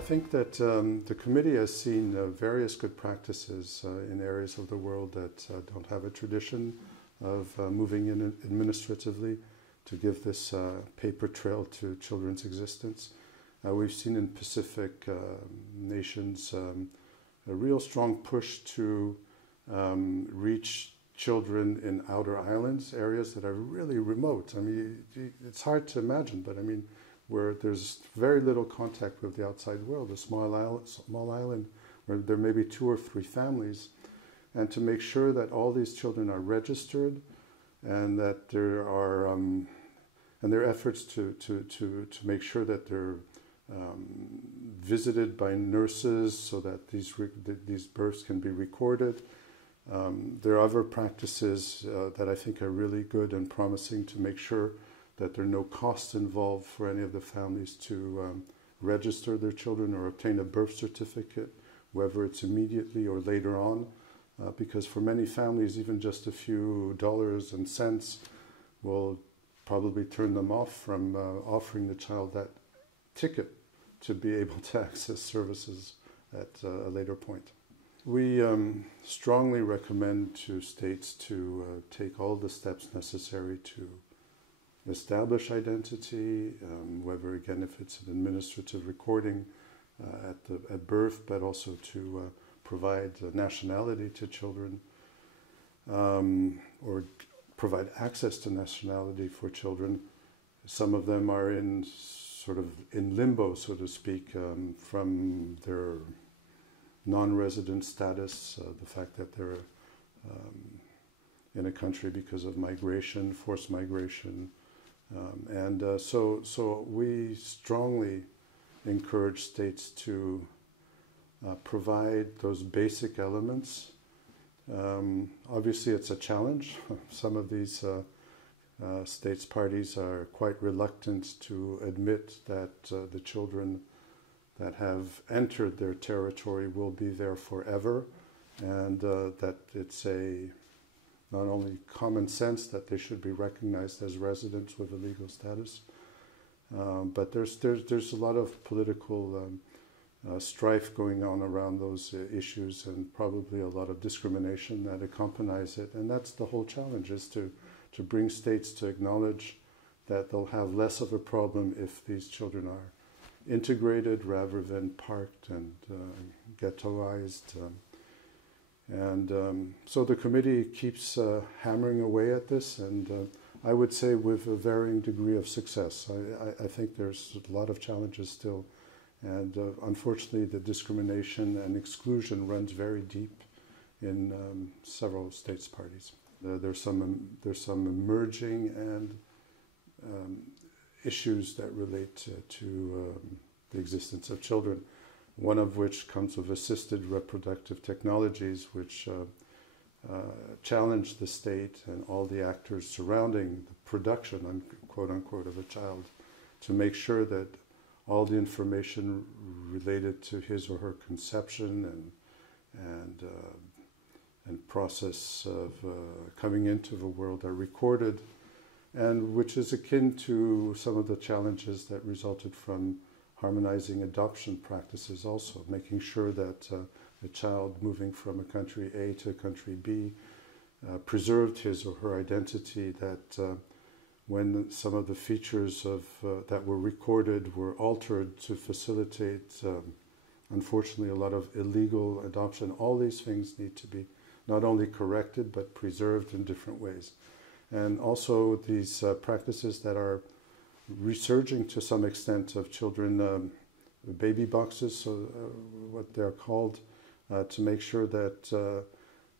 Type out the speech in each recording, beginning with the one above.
I think that the committee has seen various good practices in areas of the world that don't have a tradition of moving in administratively to give this paper trail to children's existence. We've seen in Pacific nations a real strong push to reach children in outer islands, areas that are really remote. I mean, it's hard to imagine, but I mean, where there's very little contact with the outside world, a small island where there may be 2 or 3 families, and to make sure that all these children are registered and that there are, and their efforts to make sure that they're visited by nurses so that these births can be recorded. There are other practices that I think are really good and promising to make sure that there are no costs involved for any of the families to register their children or obtain a birth certificate, whether it's immediately or later on, because for many families, even just a few dollars and cents will probably turn them off from offering the child that ticket to be able to access services at a later point. We strongly recommend to states to take all the steps necessary to establish identity, whether again if it's an administrative recording at birth, but also to provide nationality to children, or provide access to nationality for children. Some of them are in sort of in limbo, so to speak, from their non-resident status, the fact that they're in a country because of migration, forced migration. So we strongly encourage states to provide those basic elements. Obviously it's a challenge. Some of these states parties are quite reluctant to admit that the children that have entered their territory will be there forever, and that it's not only common sense that they should be recognized as residents with a legal status, but there's a lot of political strife going on around those issues, and probably a lot of discrimination that accompanies it. And that's the whole challenge, is to bring states to acknowledge that they'll have less of a problem if these children are integrated rather than parked and ghettoized. So the committee keeps hammering away at this, and I would say with a varying degree of success. I think there's a lot of challenges still, and unfortunately the discrimination and exclusion runs very deep in several states parties. There's some emerging and issues that relate to the existence of children, one of which comes with assisted reproductive technologies, which challenge the state and all the actors surrounding the production, quote unquote, of a child, to make sure that all the information related to his or her conception and process of coming into the world are recorded, and which is akin to some of the challenges that resulted from harmonizing adoption practices also, making sure that a child moving from a country A to a country B preserved his or her identity, that when some of the features that were recorded were altered to facilitate, unfortunately, a lot of illegal adoption, all these things need to be not only corrected but preserved in different ways. And also these practices that are resurging to some extent of children, baby boxes, so what they're called, to make sure that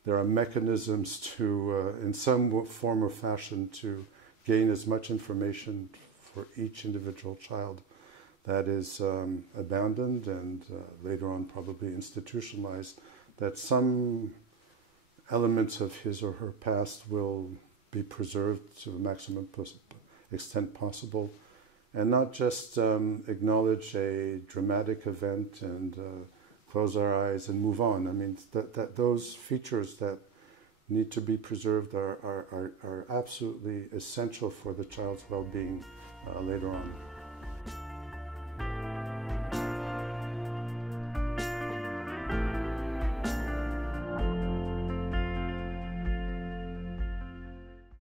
there are mechanisms to, in some form or fashion, to gain as much information for each individual child that is abandoned and later on probably institutionalized, that some elements of his or her past will be preserved to the maximum extent possible, and not just acknowledge a dramatic event and close our eyes and move on. I mean, that those features that need to be preserved are absolutely essential for the child's well-being later on.